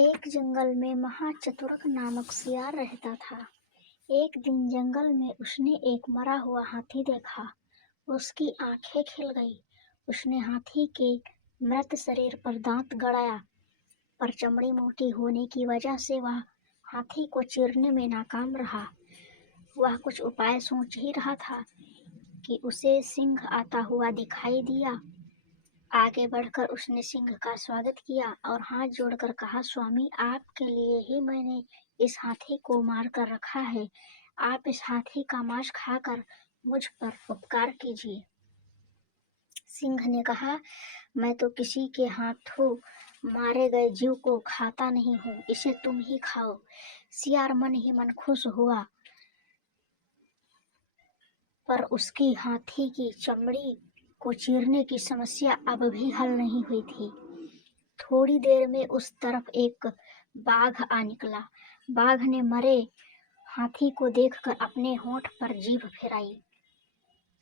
एक जंगल में महाचतुरक नामक सियार रहता था। एक दिन जंगल में उसने एक मरा हुआ हाथी देखा। उसकी आंखें खिल गई। उसने हाथी के मृत शरीर पर दांत गड़ाया, पर चमड़ी मोटी होने की वजह से वह हाथी को चीरने में नाकाम रहा। वह कुछ उपाय सोच ही रहा था कि उसे सिंह आता हुआ दिखाई दिया। आगे बढ़कर उसने सिंह का स्वागत किया और हाथ जोड़कर कहा, स्वामी, आपके लिए ही मैंने इस हाथी को मार कर रखा है। आप इस हाथी का मांस खाकर मुझ पर उपकार कीजिए। सिंह ने कहा, मैं तो किसी के हाथों मारे गए जीव को खाता नहीं हूँ, इसे तुम ही खाओ। सियार मन ही मन खुश हुआ, पर उसकी हाथी की चमड़ी को चीरने की समस्या अब भी हल नहीं हुई थी। थोड़ी देर में उस तरफ एक बाघ आ निकला। बाघ ने मरे हाथी को देखकर अपने होंठ पर जीभ फिराई।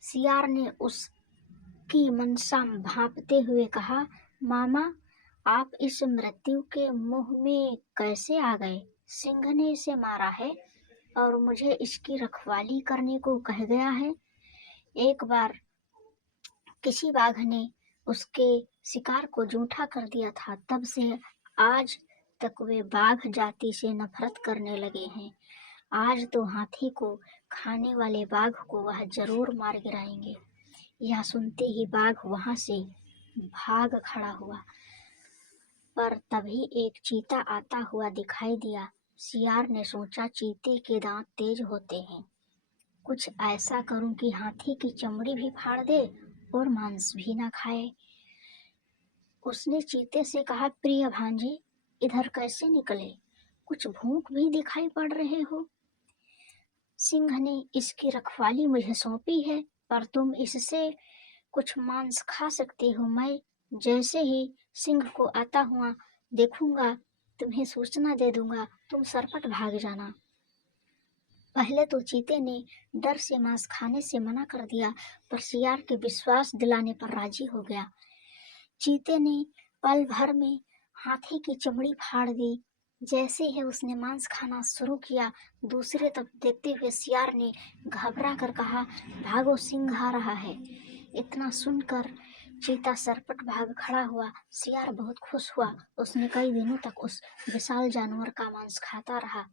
सियार ने उसकी मनसा भांपते हुए कहा, मामा, आप इस मृत्यु के मुंह में कैसे आ गए? सिंह ने इसे मारा है और मुझे इसकी रखवाली करने को कह गया है। एक बार किसी बाघ ने उसके शिकार को जूठा कर दिया था, तब से आज तक वे बाघ जाति से नफरत करने लगे हैं। आज तो हाथी को खाने वाले बाघ को वह जरूर मार गिराएंगे। यह सुनते ही बाघ वहां से भाग खड़ा हुआ, पर तभी एक चीता आता हुआ दिखाई दिया। सियार ने सोचा, चीते के दांत तेज होते हैं, कुछ ऐसा करूं कि हाथी की चमड़ी भी फाड़ दे और मांस भी ना खाए। उसने चीते से कहा, प्रिय भांजे, इधर कैसे निकले? कुछ भूख भी दिखाई पड़ रहे हो। सिंह ने इसकी रखवाली मुझे सौंपी है, पर तुम इससे कुछ मांस खा सकते हो। मैं जैसे ही सिंह को आता हुआ देखूंगा, तुम्हें सूचना दे दूंगा, तुम सरपट भाग जाना। पहले तो चीते ने डर से मांस खाने से मना कर दिया, पर सियार के विश्वास दिलाने पर राजी हो गया। चीते ने पल भर में हाथी की चमड़ी फाड़ दी। जैसे ही उसने मांस खाना शुरू किया, दूसरे तरफ देखते हुए सियार ने घबरा कर कहा, भागो, सिंह आ रहा है। इतना सुनकर चीता सरपट भाग खड़ा हुआ। सियार बहुत खुश हुआ। उसने कई दिनों तक उस विशाल जानवर का मांस खाता रहा।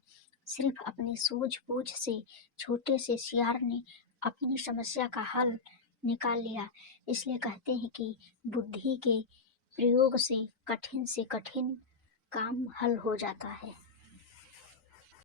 सिर्फ अपनी सूझबूझ से छोटे से सियार ने अपनी समस्या का हल निकाल लिया। इसलिए कहते हैं कि बुद्धि के प्रयोग से कठिन काम हल हो जाता है।